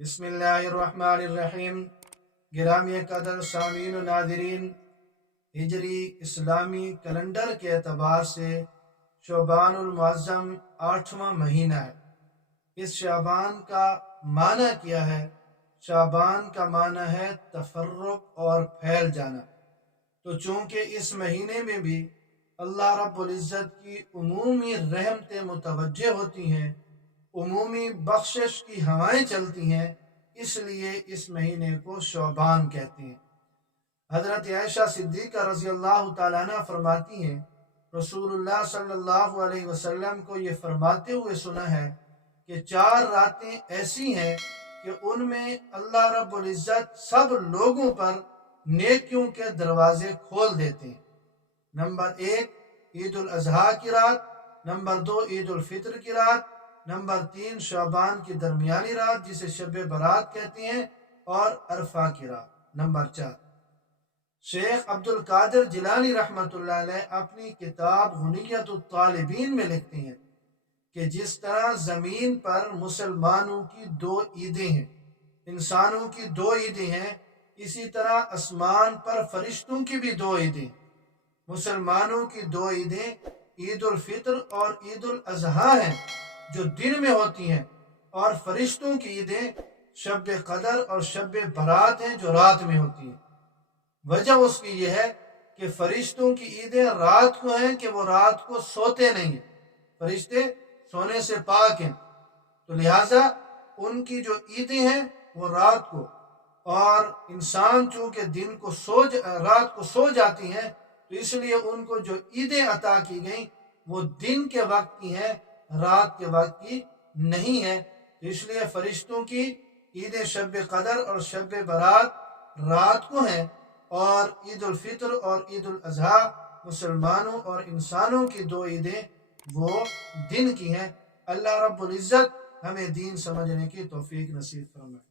بسم اللہ الرحمن الرحیم۔ گرامی قدر سامعین و ناظرین، ہجری اسلامی کیلنڈر کے اعتبار سے شعبان المعظم 8واں مہینہ ہے۔ اس شعبان کا معنی کیا ہے؟ شعبان کا معنی ہے تفرق اور پھیل جانا۔ تو چونکہ اس مہینے میں بھی اللہ رب العزت کی عمومی رحمتیں متوجہ ہوتی ہیں، عمومی بخشش کی ہوائیں چلتی ہیں، اس لیے اس مہینے کو شعبان کہتے ہیں۔ حضرت عائشہ صدیقہ رضی اللہ تعالیٰ عنہ فرماتی ہیں، رسول اللہ صلی اللہ علیہ وسلم کو یہ فرماتے ہوئے سنا ہے کہ 4 راتیں ایسی ہیں کہ ان میں اللہ رب العزت سب لوگوں پر نیکیوں کے دروازے کھول دیتے ہیں۔ نمبر 1 عید الاضحیٰ کی رات، نمبر 2 عید الفطر کی رات، نمبر 3 شعبان کی درمیانی رات جسے شب برات کہتے ہیں، اور عرفہ کی رات۔ نمبر 4 شیخ عبد القادر جیلانی رحمۃ اللہ علیہ اپنی کتاب غنیۃ الطالبین میں لکھتے ہیں کہ جس طرح زمین پر مسلمانوں کی 2 عیدیں ہیں، انسانوں کی 2 عیدیں ہیں، اسی طرح آسمان پر فرشتوں کی بھی 2 عیدیں ہیں۔ مسلمانوں کی 2 عیدیں عید الفطر اور عید الاضحیٰ ہیں جو دن میں ہوتی ہیں، اور فرشتوں کی عیدیں شب قدر اور شب برات ہیں جو رات میں ہوتی ہیں۔ وجہ اس کی یہ ہے کہ فرشتوں کی عیدیں رات کو ہیں کہ وہ رات کو سوتے نہیں ہیں، فرشتے سونے سے پاک ہیں، تو لہٰذا ان کی جو عیدیں ہیں وہ رات کو، اور انسان چونکہ رات کو سو جاتی ہیں، تو اس لیے ان کو جو عیدیں عطا کی گئیں وہ دن کے وقت کی ہیں، رات کے وقت کی نہیں ہے۔ تو اس لیے فرشتوں کی عید شب قدر اور شب برات رات کو ہیں، اور عید الفطر اور عید الاضحیٰ مسلمانوں اور انسانوں کی 2 عیدیں وہ دن کی ہیں۔ اللہ رب العزت ہمیں دین سمجھنے کی توفیق نصیب فرمائے۔